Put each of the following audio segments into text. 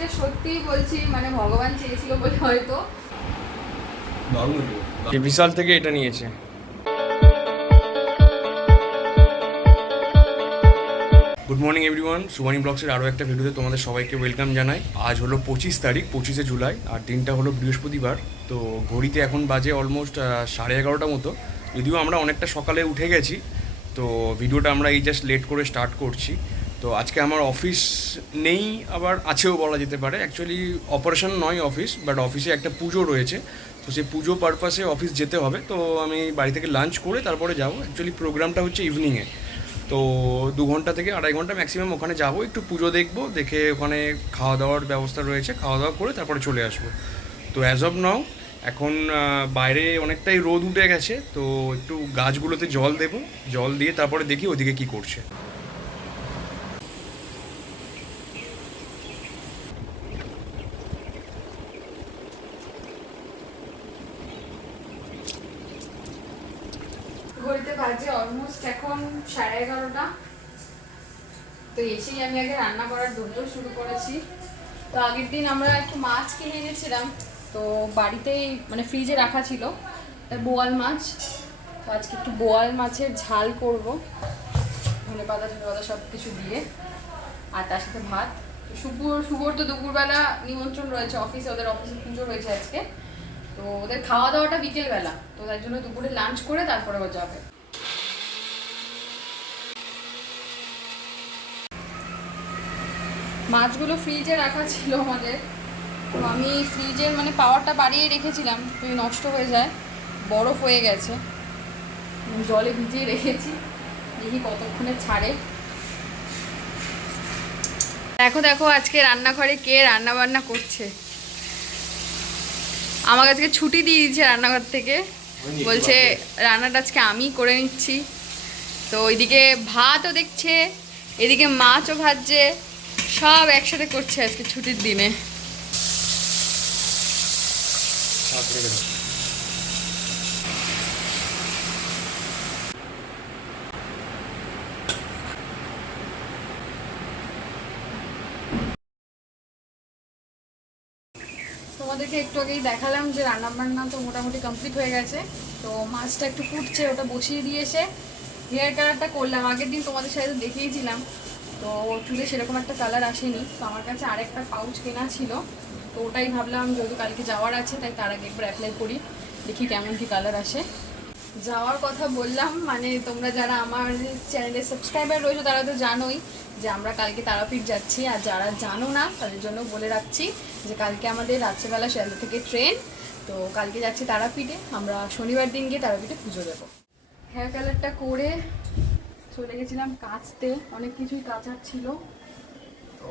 আজকে সত্যিই বলছি মানে ভগবান চেয়েছিল বলে হয়তো। যে বিশাল থেকে এটা নিয়েছে। গুড মর্নিং এভরিওয়ান সুবানি ব্লগসের আরও একটা ভিডিওতে তোমাদের সবাইকে ওয়েলকাম জানাই। আজ হলো পঁচিশ তারিখ পঁচিশে জুলাই আর দিনটা হলো বৃহস্পতিবার। তো ঘড়িতে এখন বাজে অলমোস্ট সাড়ে এগারোটা মতো। যদিও আমরা অনেকটা সকালে উঠে গেছি তো ভিডিওটা আমরা এই জাস্ট লেট করে স্টার্ট করছি। তো আজকে আমার অফিস নেই, আবার আছেও বলা যেতে পারে। অ্যাকচুয়ালি অপারেশন নয় অফিস বাট অফিসে একটা পুজো রয়েছে। তো সেই পুজো পারপাসে অফিস যেতে হবে। তো আমি বাড়ি থেকে লাঞ্চ করে তারপরে যাব। অ্যাকচুয়ালি প্রোগ্রামটা হচ্ছে ইভিনিংয়ে তো দু ঘণ্টা থেকে আড়াই ঘণ্টা ম্যাক্সিমাম ওখানে যাব। একটু পুজো দেখব, দেখে ওখানে খাওয়া দাওয়ার ব্যবস্থা রয়েছে। খাওয়া দাওয়া করে তারপরে চলে আসব। তো অ্যাজ অফ নাও এখন বাইরে অনেকটাই রোদ উঠে গেছে। তো একটু গাছগুলোতে জল দেব। জল দিয়ে তারপরে দেখি ওদিকে কি করছে ঘড়িতে বাজে অলমোস্ট এখন সাড়ে এগারোটা। তো এসেই আমি আগে রান্না করার দৌড় শুরু করেছি। তো আগের দিন আমরা একটু মাছ কিনে এনেছিলাম। তো বাড়িতেই মানে ফ্রিজে রাখা ছিল বোয়াল মাছ। তো আজকে একটু বোয়াল মাছের ঝাল করব। ধনে পাতা ধনে পাতা সব কিছু দিয়ে, আর তার সাথে ভাত। শুভর শুভর তো দুপুরবেলা নিমন্ত্রণ রয়েছে অফিসে ওদের অফিসে পুজো রয়েছে আজকে। তো ওদের খাওয়া দাওয়াটা বিকেলবেলা। তো তার জন্য দুপুরে লাঞ্চ করে তারপরে ও যাবে। মাছগুলো ফ্রিজে রাখা ছিল আমাদের। তো আমি ফ্রিজের মানে পাওয়ারটা বাড়িয়ে রেখেছিলাম যদি নষ্ট হয়ে যায় বরফ হয়ে গেছে। জলে ভিজিয়ে রেখেছি দেখি কতক্ষণে ছাড়ে। দেখো দেখো আজকে রান্নাঘরে কে রান্না বান্না করছে। আমাকে আজকে ছুটি দিয়ে দিয়েছে রান্নাঘর থেকে। বলছে রান্নাটা আজকে আমি করে নিচ্ছি। তো ওইদিকে ভাতও দেখছে এদিকে মাছও ভাজছে। সব একসাথে করছে আজকে ছুটির দিনে। তোমাদেরকে একটু আগেই দেখালাম যে রান্না বান্না তো মোটামুটি কমপ্লিট হয়ে গেছে। তো মাছটা একটু ফুটছে ওটা বসিয়ে দিয়ে এসে হেয়ার কালারটা করলাম। আগের দিন তোমাদের সাথে দেখিয়েছিলাম তো চুলে সেরকম একটা কালার আসেনি, তো আমার কাছে আরেকটা পাউচ কেনা ছিল, তো ওটাই ভাবলাম যেহেতু কালকে যাওয়ার আছে, তাই তার আগে একবার অ্যাপ্লাই করি, দেখি কেমন কি কালার আসে। যাওয়ার কথা বললাম মানে তোমরা যারা আমার চ্যানেলে সাবস্ক্রাইবার রয়েছে, তারা তো জানোই যে আমরা কালকে তারাপীঠ যাচ্ছি, আর যারা জানো না, তাদের জন্য বলে রাখছি যে কালকে আমাদের রাত্রেবেলা শিয়ালদা থেকে ট্রেন তো কালকে যাচ্ছি তারাপীঠে, আমরা শনিবার দিন গিয়ে তারাপীঠে পুজো দেবো। হেয়ার কালারটা করে চলে গেছিলাম কাচতে, অনেক কিছুই কাচার ছিল। তো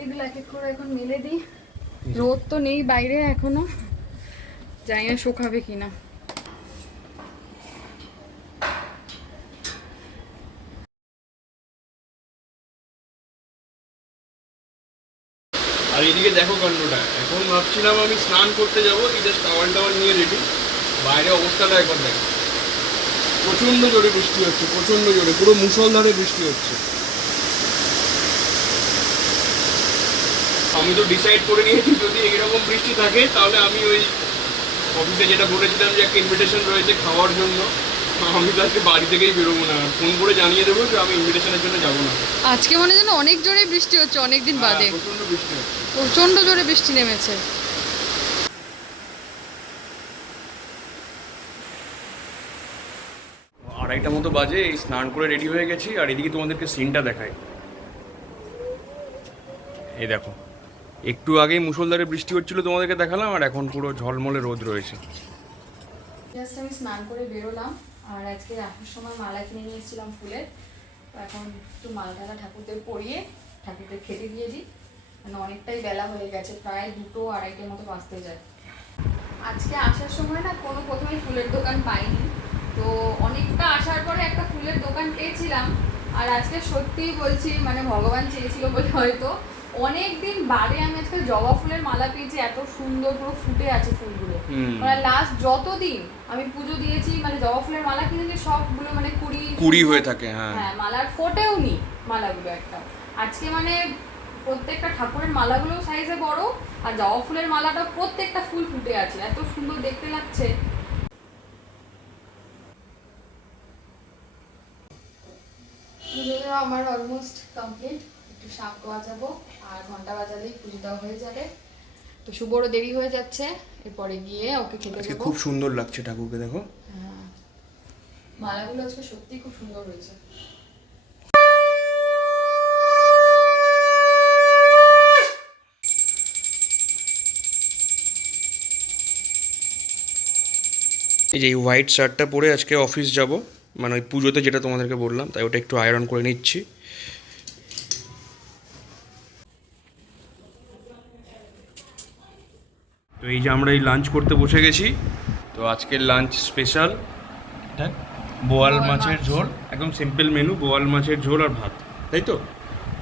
এগুলো এক এক করে এখন মেলে দিই। রোদ তো নেই বাইরে এখনও। জানি না শুকাবে কিনা। আর এদিকে দেখো কাণ্ডটা। এখন ভাবছিলাম আমি স্নান করতে যাব, এই জাস্ট টাওয়াল টাওয়াল নিয়ে রেডি বাইরে অবস্থাটা একবার দেখো। প্রচণ্ড জোরে বৃষ্টি হচ্ছে প্রচণ্ড জোরে পুরো মুষলধারে বৃষ্টি হচ্ছে। আমি তো ডিসাইড করে নিয়েছি যদি এইরকম বৃষ্টি থাকে তাহলে আমি ওই অফিসে যেটা বলেছিলাম যে একটা ইনভিটেশন রয়েছে খাওয়ার জন্য আমি তো আজকে বাড়ি থেকেই বেরোবো না। ফোন করে জানিয়ে দেবো যে আমি ইনভিটেশনের জন্য যাব না। আজকে মনে যেন অনেক জোরে বৃষ্টি হচ্ছে অনেক দিন বাদে। হ্যাঁ, প্রচণ্ড বৃষ্টি হচ্ছে। প্রচণ্ড জোরে বৃষ্টি নেমেছে। আড়াইটা মতো বাজে, এই স্নান করে রেডি হয়ে গেছি, আর এদিকে তোমাদেরকে সিনটা দেখাই। এই দেখো, একটু আগেই মুষলধারে বৃষ্টি হচ্ছিল তোমাদেরকে দেখালাম, আর এখন পুরো ঝলমলে রোদ রয়েছে। জাস্ট আমি স্নান করে বেরোলাম, আর আজকে আসার সময় মালা কিনে নিয়ে এসেছিলাম ফুলের এখন একটু মালা টালা ঠাকুরদের পরিয়ে ঠাকুরদের খেতে দিয়ে দিই। মানে অনেকটাই বেলা হয়ে গেছে, প্রায় দুটো আড়াইটের মতো বাঁচতে যায়। আজকে আসার সময় না কোনো প্রথমে ফুলের দোকান পাইনি তো অনেকটা আসার পরে একটা ফুলের দোকান পেয়েছিলাম। আর আজকে সত্যিই বলছি মানে ভগবান চেয়েছিল বলে হয়তো অনেক দিন বাদে আমি আজকে জবা ফুলের মালা পেয়েছি এত সুন্দর পুরো ফুটে আছে ফুলগুলো। মানে লাস্ট যতদিন আমি পুজো দিয়েছি মানে জবা ফুলের মালা কিনেছি সবগুলো মানে কুড়ি কুড়ি হয়ে থাকে হ্যাঁ। হ্যাঁ মালার ফোটেও নি মালাগুলো একটা। আজকে মানে প্রত্যেকটা ঠাকুরের মালাগুলো সাইজে বড় আর জবা ফুলের মালাটা প্রত্যেকটা ফুল ফুটে আছে এত সুন্দর দেখতে লাগছে। পুজো দেওয়া আমার অলমোস্ট কমপ্লিট একটু শাক বাজাবো আর ঘণ্টা বাজালেই পুজো দেওয়া হয়ে যাবে। তো শুভরও দেরি হয়ে যাচ্ছে এরপরে গিয়ে ওকে খেতে দেবো। খুব সুন্দর লাগছে ঠাকুরকে দেখো। হ্যাঁ। মালাগুলো আজকে সত্যিই খুব সুন্দর হয়েছে। এই যে হোয়াইট শার্টটা পরে আজকে অফিস যাব। মানে ওই পুজোতে যেটা তোমাদেরকে বললাম তাই ওটা একটু আয়রন করে নিচ্ছি। তো এই যে আমরা এই লাঞ্চ করতে বসে গেছি তো আজকের লাঞ্চ স্পেশাল বোয়াল বোয়াল মাছের ঝোল একদম সিম্পল মেনু বোয়াল মাছের ঝোল আর ভাত। তাই তো?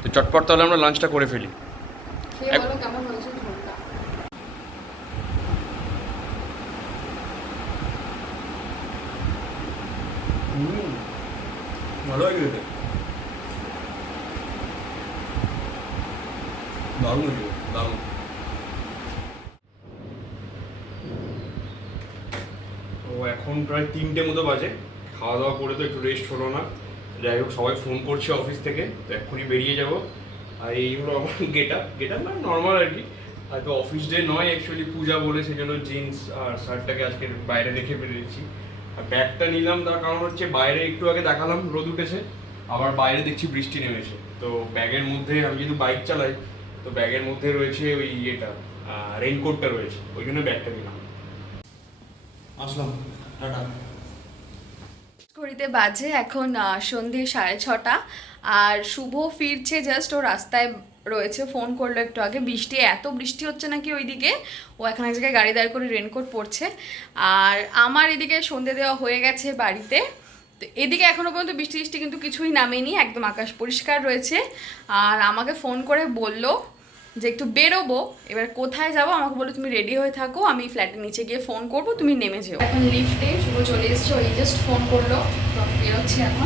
তো চটপট তাহলে আমরা লাঞ্চটা করে ফেলি খেয়ে এক- বলো কেমন হয়েছে ঝোলটা গেছে দারুণ হয়েছে দারুণ তো এখন প্রায় তিনটে মতো বাজে। খাওয়া দাওয়া করে তো একটু রেস্ট হলো না। যাই হোক, সবাই ফোন করছে অফিস থেকে। তো এক্ষুনি বেরিয়ে যাব। আর এই হলো আমার গেট আপ গেট আপ মানে নর্মাল আর কি। হয়তো অফিস ডে নয় অ্যাকচুয়ালি পূজা বলে সেই জন্য জিন্স আর শার্টটাকে আজকে বাইরে রেখে বেরিয়েছি। ব্যাগটা নিলাম, তার কারণ হচ্ছে বাইরে একটু আগে দেখালাম, রোদ উঠেছে, আবার বাইরে দেখছি বৃষ্টি নেমেছে। তো ব্যাগের মধ্যে, আমি যেহেতু বাইক চালাই, তো ব্যাগের মধ্যে রয়েছে ওই ইয়েটা রেইনকোটটা রয়েছে, ওই জন্য ব্যাগটা নিলাম। আসলাম, টাটা। ঘড়িতে বাজে, এখন সন্ধে সাড়ে ছটা, আর শুভ ফিরছে জাস্ট ও রাস্তায় রয়েছে ফোন করল একটু আগে। বৃষ্টি, এত বৃষ্টি হচ্ছে নাকি ওইদিকে? ও এখন এক জায়গায় গাড়ি দাঁড় করে রেনকোট পরছে। আর আমার এদিকে সন্ধে দেওয়া হয়ে গেছে বাড়িতে। তো এদিকে এখনও পর্যন্ত বৃষ্টি বৃষ্টি কিন্তু কিছুই নামেনি, একদম আকাশ পরিষ্কার রয়েছে। আর আমাকে ফোন করে বলল যে একটু বেরোবো, এবার কোথায় যাব? আমাকে বলল, তুমি রেডি হয়ে থাকো, আমি ফ্ল্যাটের নিচে গিয়ে ফোন করব, তুমি নেমে যেও। এখন লিফটে শুভ চলে এসছে, ওই জাস্ট ফোন করল বেরোচ্ছি এখন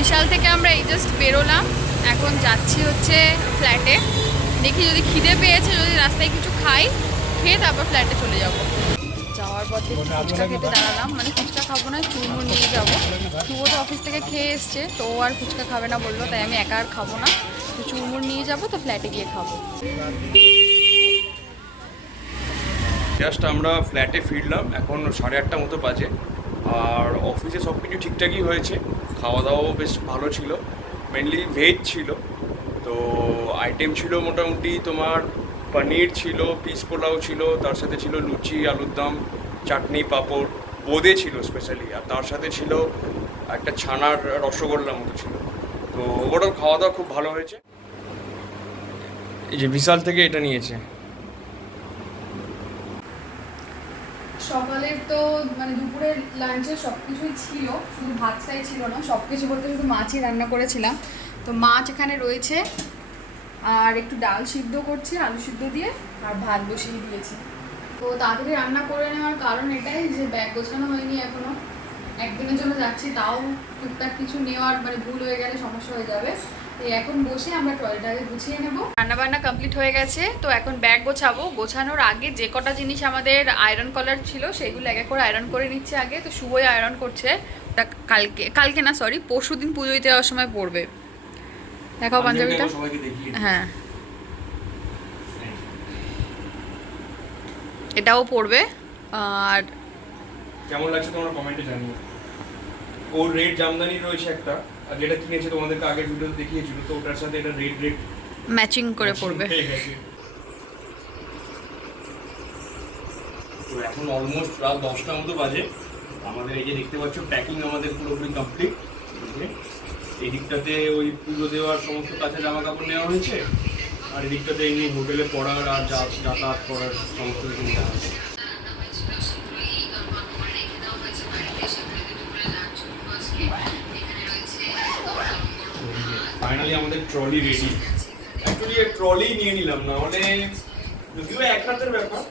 বিশাল থেকে আমরা এই জাস্ট বেরোলাম। এখন যাচ্ছি হচ্ছে ফ্ল্যাটে দেখি যদি খিদে পেয়েছে, যদি রাস্তায় কিছু খাই, খেয়ে তারপর ফ্ল্যাটে চলে যাব। যাওয়ার দেখি ফুচকা খেতে দাঁড়ালাম। মানে ফুচকা খাব না, চুরমুর নিয়ে যাব। শুভ তো অফিস থেকে খেয়ে এসছে, তো আর ফুচকা খাবে না বলল, তাই আমি একা আর খাব না। তো চুরমুর নিয়ে যাব, তো ফ্ল্যাটে গিয়ে খাব। জাস্ট আমরা ফ্ল্যাটে ফিরলাম, এখন সাড়ে আটটা মতো বাজে। আর অফিসে সব কিছু ঠিকঠাকই হয়েছে। খাওয়া দাওয়াও বেশ ভালো ছিল। মেনলি ভেজ ছিল। তো আইটেম ছিল মোটামুটি তোমার পনির ছিল পিস পোলাও ছিল, তার সাথে ছিল লুচি, আলুর দম, চাটনি, পাঁপড়, বোঁদে ছিল স্পেশালি আর তার সাথে ছিল একটা ছানার রসগোল্লা মতো ছিল। তো ওটাও খাওয়া দাওয়া খুব ভালো হয়েছে। এই যে বিশাল থেকে এটা নিয়েছে। সকালের তো মানে দুপুরের লাঞ্চে সব কিছুই ছিল, শুধু ভাতটাই ছিল না সব কিছু বলতে শুধু মাছই রান্না করেছিলাম। তো মাছ এখানে রয়েছে, আর একটু ডাল সিদ্ধ করছি, আলু সিদ্ধ দিয়ে, আর ভাত বসিয়ে দিয়েছি। তো তাড়াতাড়ি রান্না করে নেওয়ার কারণ এটাই যে ব্যাগ গোছানো হয়নি এখনও একদিনের জন্য যাচ্ছি, তাও টুকটাক কিছু নেওয়ার মানে ভুল হয়ে গেলে সমস্যা হয়ে যাবে। এখন বসে আমরা টয়লেটাকে গুছিয়ে নেব। রান্না বান্না কমপ্লিট হয়ে গেছে তো এখন ব্যাগ গোছাবো। গোছানোর আগে যে কটা জিনিস আমাদের আয়রন কলার ছিল সেগুলো এক এক করে আয়রন করে নিচ্ছে আগে। তো শুভই আয়রন করছে। তা কালকে কালকে না সরি পরশু দিন পুজো দিতে যাওয়ার সময় পড়বে দেখাও পাঞ্জাবিটা। সবাইকে দেখিয়ে দিই। হ্যাঁ। এটাও পড়বে আর কেমন লাগছে তোমরা কমেন্টে জানিও। ওর রেড জামদানি রয়েছে একটা। আর যেটা কিনেছে তোমাদেরকে আগের ভিডিওতে দেখিয়েছিল? তো ওটার সাথে এটা রেড রেড ম্যাচিং করে পড়বে। তো এখন অলমোস্ট রাত দশটা মতো বাজে। আমাদের এই যে দেখতে পাচ্ছ প্যাকিং আমাদের পুরোপুরি কমপ্লিট এই দিকটাতে ওই পুজো দেওয়ার সমস্ত কাছে জামা কাপড় নেওয়া হয়েছে। আর এই দিকটাতে এমনি হোটেলে পড়ার আর যাতায়াত করার সমস্ত কিছু নেওয়া হয়েছে। ট্রলি রেডি অ্যাকচুয়ালি ট্রলি নিয়ে নিলাম না হলে যদিও এক হাতের ব্যাপার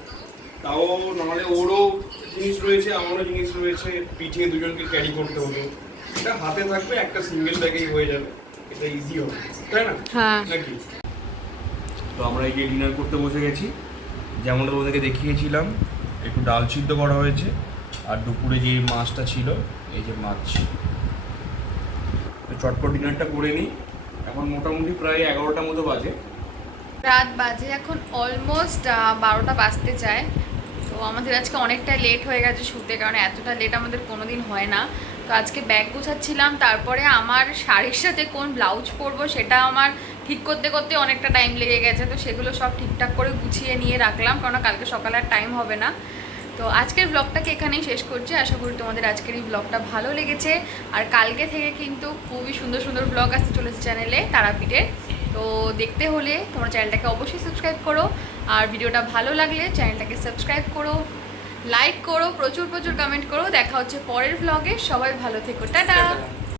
তাও নাহলে ওরও জিনিস রয়েছে আমারও জিনিস রয়েছে পিঠে দুজনকে ক্যারি করতে হতো এটা হাতে থাকবে একটা সিঙ্গেল ব্যাগেই হয়ে যাবে। এটা ইজি হবে তাই না? হ্যাঁ। নাকি? তো আমরা এই যে ডিনার করতে বসে গেছি। যেমনটা তোমাদেরকে দেখিয়েছিলাম একটু ডাল সিদ্ধ করা হয়েছে আর দুপুরে যে মাছটা ছিল এই যে মাছ। তো চটপট ডিনারটা করে নিই। এখন মোটামুটি প্রায় এগারোটার মতো বাজে। রাত বাজে, এখন অলমোস্ট বারোটা বাজতে চায়। তো আমাদের আজকে অনেকটা লেট হয়ে গেছে শুতে, কারণ এতটা লেট আমাদের কোনোদিন হয় না। তো আজকে ব্যাগ গোছাচ্ছিলাম, তারপরে আমার শাড়ির সাথে কোন ব্লাউজ পরবো সেটা আমার ঠিক করতে করতে অনেকটা টাইম লেগে গেছে। তো সেগুলো সব ঠিকঠাক করে গুছিয়ে নিয়ে রাখলাম কারণ কালকে সকালে আর টাইম হবে না। তো আজকের ব্লগটাকে এখানেই শেষ করছি। আশা করি তোমাদের আজকের এই ব্লগটা ভালো লেগেছে। আর কালকে থেকে কিন্তু খুবই সুন্দর সুন্দর ব্লগ আসতে চলেছে চ্যানেলে তারাপীঠের তো দেখতে হলে তোমার চ্যানেলটাকে অবশ্যই সাবস্ক্রাইব করো। আর ভিডিওটা ভালো লাগলে চ্যানেলটাকে সাবস্ক্রাইব করো লাইক করো, প্রচুর প্রচুর কমেন্ট করো। দেখা হচ্ছে পরের ব্লগে সবাই ভালো থেকো। টাটা।